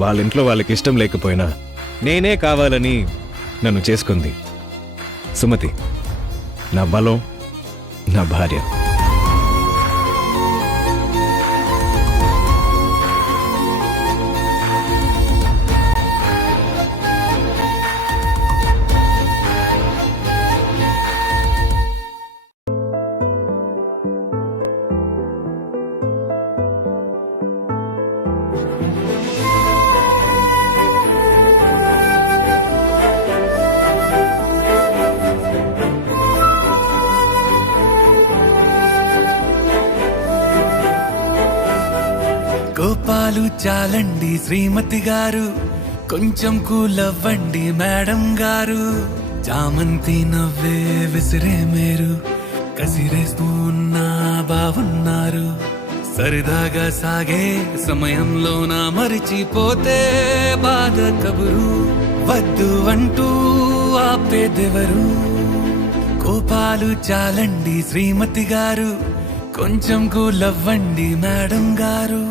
వాళ్ళ ఇంట్లో వాళ్ళకి ఇష్టం లేకపోయినా నేనే కావాలని నన్ను చేసుకుంది సుమతి, నా బలం, నా భార్య. కోపాలు చాలండి శ్రీమతి గారు, కొంచెం కూలవ్వండి మేడం గారు. చామంతి నవ్వే విసిరే మీరు, కసిరేస్తూ ఉన్నా బావున్నారు. సరదాగా సాగే సమయంలో నా మరిచిపోతే బాధ కబురు, వద్దు అంటూ ఆపేదెవరు. కోపాలు చాలండి శ్రీమతి గారు, కొంచెం కూలవ్వండి మేడం గారు.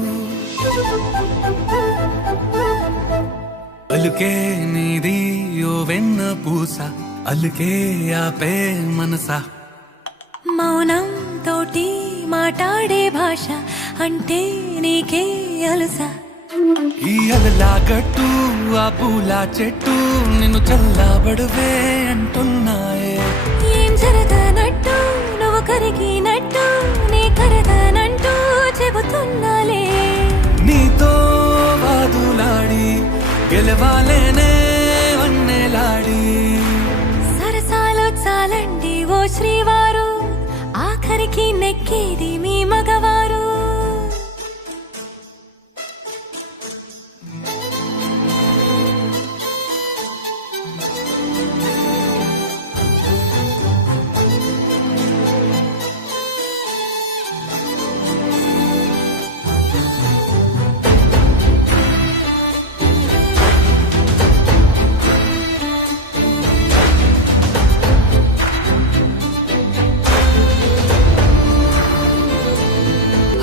అలుకే నీది ఓ వెన్న పూస, అలుకే ఆపే మనసా. మౌనం తోటి మాట్లాడే భాష అంటే నీకే అలుసా. ఈ అలలా గట్టు ఆ పూల చెట్టు నిన్ను చల్లబడువే అంటున్నాయే. ఏం జరగనట్టు నువ్వు కరిగినట్టు నీ కరగనంటూ చెబుతున్నాలే. నీతో వాదులాడి గెలవాలేనే వన్నెలాడి. సరసాలు చాలండి ఓ శ్రీవారు, ఆఖరికి నెక్కేది మీ మగవారు.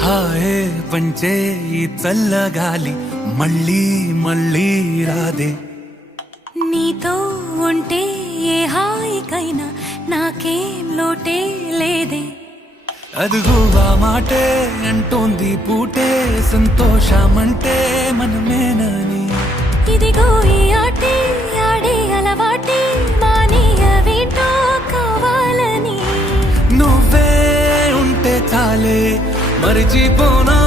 హాయే పంచే ఈ చల్లగాలి మళ్ళీ మళ్ళీ రాదే. నీతో ఉంటే ఏ హాయికైనా నాకేం లోటే లేదే. అదుగు ఆ మాటే అంటోంది పూటే, సంతోషమంటే మనమేనని. ఇదిగో ఈ ఆటే ఆడే అలవాటే మానేయవేంటో కావాలని. నువ్వే ఉంటే చాలే మరిచిపోనా